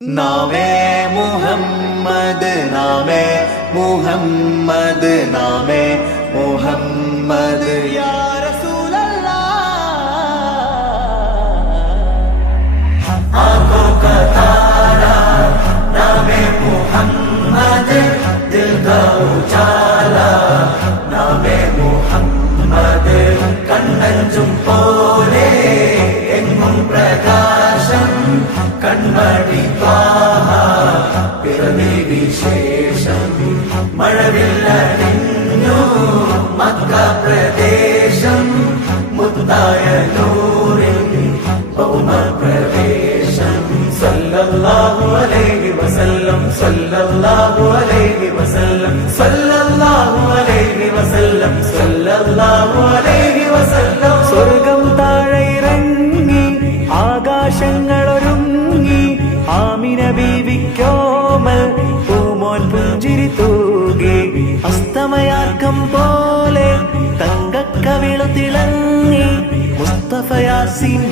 നാമേ മുഹമ്മദ് നാമേ മുഹമ്മദ് നാമേ മുഹമ്മദ് യാ റസൂലല്ലാഹ് ആँखों का तारा नामे मुहम्मद दिल का उजाला नामे मुहम्मद കണ്ണഞ്ചും പോലെ എങ്ങും പ്രകാശം കൺമണി ത്വാഹ പിറവി വിശേഷം മഴവില്ലണിഞ്ഞു മക്ക പ്രദേശം മുത്തായ നൂറിൻ ഭൗമ പ്രവേശം സല്ലല്ലാഹു അലൈഹി വസല്ലം സല്ലല്ലാഹു അലൈഹി വസല്ലം സല്ലല്ലാഹു അലൈഹി വസല്ലം സല്ലല്ലാഹു അലൈഹി വസല്ലം സ്വർഗം താഴെ ഇറങ്ങി ആകാശങ്ങളൊരുങ്ങി ആമിന ബീവിക്കോമൽ പൂമോൻ പുഞ്ചിരി തൂകി അസ്തമയാർക്കം പോലെ തങ്കക്കവിളു തിളങ്ങി മുസ്തഫ യാസീൻ